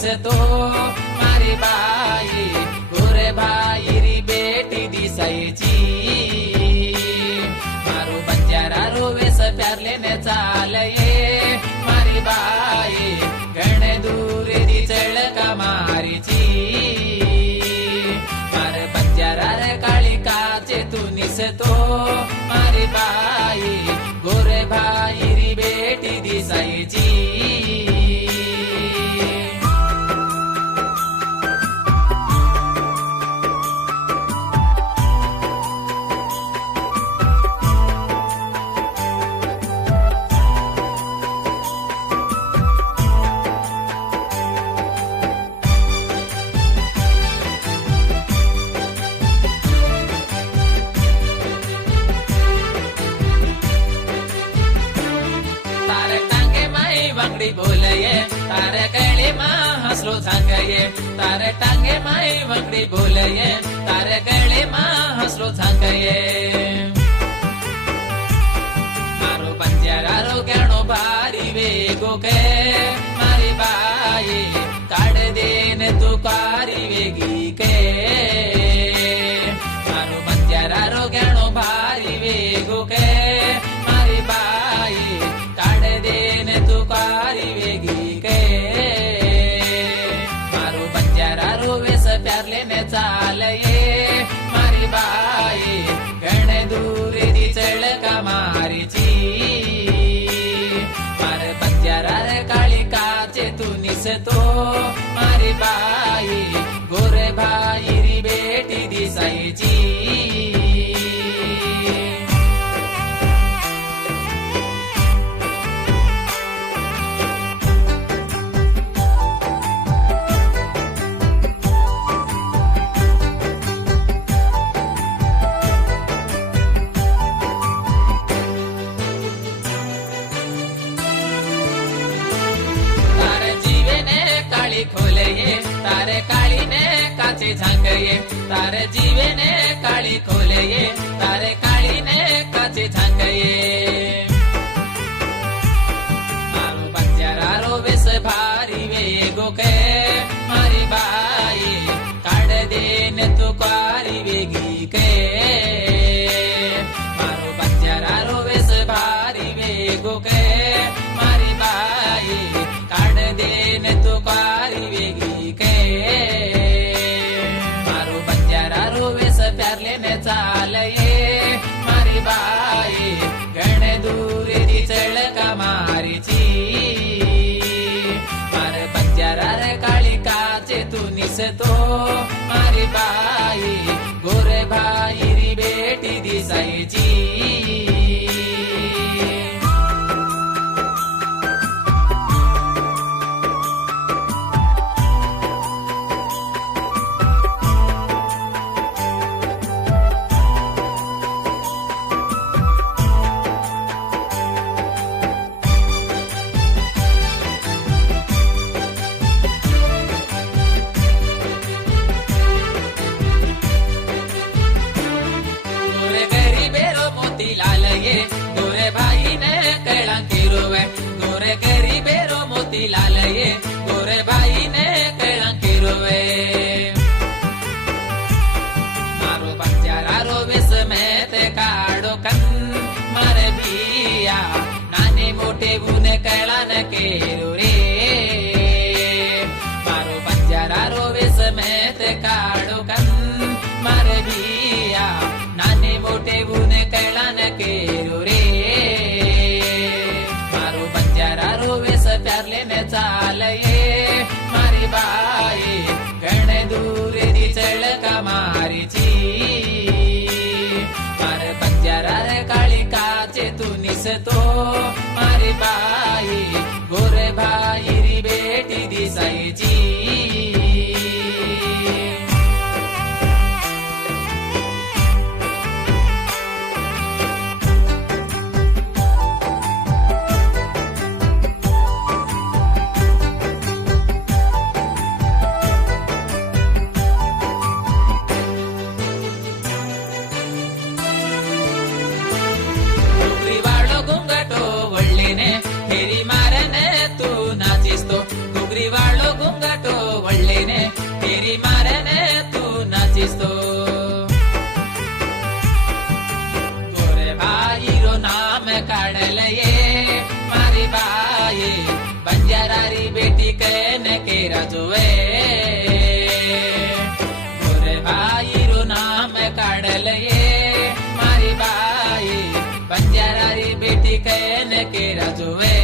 दिसतो मारी बाई गोरे भाईरी बेटी दिसायची मारू बंजारा रोवेस प्यारले ने चालये मारी बाई गणे दूर दी चळका मारीची मार बंजारा रे काळी काचे तू निसतो मारी बाई गोरे भाईरी बेटी दिसायची वांगडी बोलये तारे गळे मा हसलो सांगये तारे टांगे माई वांगडी बोलये तारे गळे मा हसलो सांगये मारो बंजारा रो गणो भारी वेगो के मारी बाई काढ देन तू कारी वेगी के मारो बंजारा रो गणो भारी वेगो के मारी बाई काढ देन तू कारी वेगी के मारू बंजारा रोवेस प्यारले ने चालये मारी बाई गणे दूर दी चळका मारीची मार बंजारा रे काळी काचे तू निसतो मारी बाई गोरे भाईरी बेटी दिसायची खोलये तारे काळी ने काचे झांगये तारे जीवे ने काळी खोलये तारे काळी ने काचे झांगये मारू बंजारा रोवेस भारी वेगो के मारी बाई काढ देन तू कारी वेगी के मारू बंजारा रोवेस भारी वेगो के मारी बाई काढ देन तू कारी वेगी के मारू बंजारा रोवेस प्यारले ने चालये मारी बाई गणे दूर दी चळका मारीची मार बंजारा रे काळी काचे तू निसतो मारी बाई गोरे भाईरी बेटी दिसायची गोरे भाई ने कैला रोवे गोरे गरीबे रो मोती लालये गोरे भाई ने कैला रोवे मारो बंजारा रोवेस में ते काढो कन मारे बिया नाने मोटे बुने कैला न केरो रे मारो बंजारा रोवेस में ते काढो कन मारे बिया नाने मोटे बुने कैला न केरो रे मारू बंजारा रोवेस प्यारले ने चालये मारी बाई गणे दूर दी चळका मारीची मार बंजारा रे काळी काचे तू निसतो मारी बाई गोरे भाईरी बेटी दिसायची घुंगड केरा जुवे गोरे भाई रो नाम काढल ये मारी बाई बंजारारी बेटी कैन केरा जुवे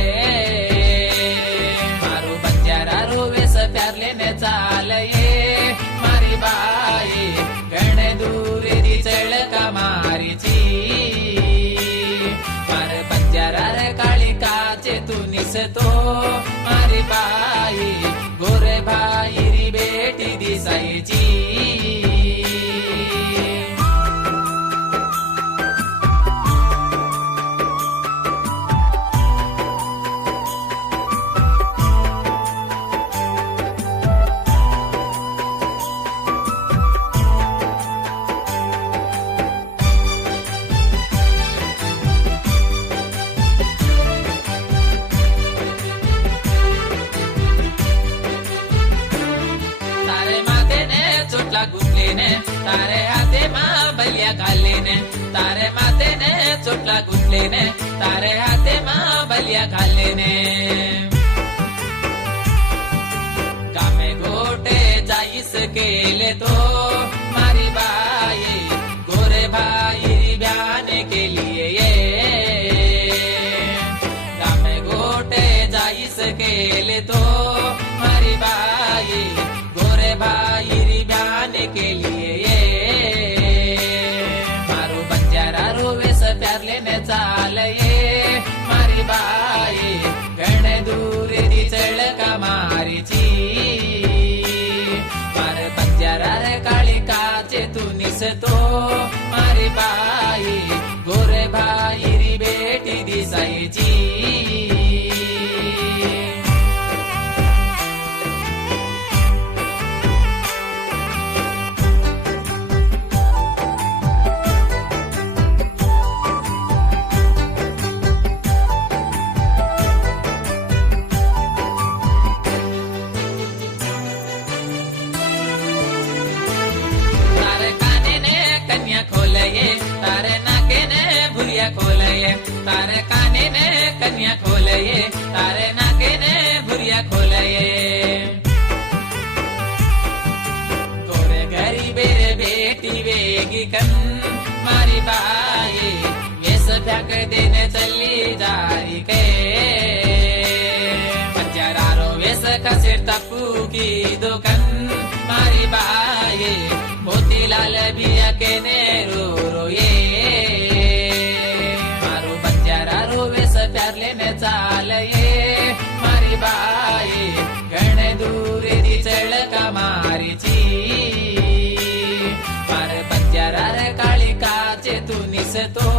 मारू बंजारा रो वेस प्यार लेने चाल ये मारी बाई गणे दूर दी चळ का मारीची मार बंजारा रे काळी काचे तू निसतो मारी बाई गोरे भाई री बेटी दिसायची गुंतलेने तारे हाते मा बलिया घालेने तारे माते ने चोटला गुंतलेने तारे हाते मा बलिया घालेने कामे गोटे जाईस केले तो मारी बाई गोरे भाई ब्यान के लिए ये कामे गोटे जाईस केले तो मारी बाई गोरे भाई के लिए ये मारू बंजारा रो वेस प्यार लेने चाल ये मारी बाई गणे दूर दी चळ का मारीची मार बंजारा रे काळी काचे तू निसतो मारी बाई गोरे भाई री बेटी दिसायची तारे नाके ने भुरिया खोलये तारे काने ने कन्या खोलये तारे नाके ने भुरिया खोलये तोरे घरी बेरे बेटी वेगी कन मारी बाई वेस फ्याक देने चली जारी के बंजारा रो वेस कसेर तपू की दुकान मारी बाई मोतीलाल बिया के ने रो ये मारू बंजारा रो वेस प्यार लेने चाल ये मारी बाई गणे दूर दी चळ का मारीची मार बंजारा रे काळी काचे तू निसतो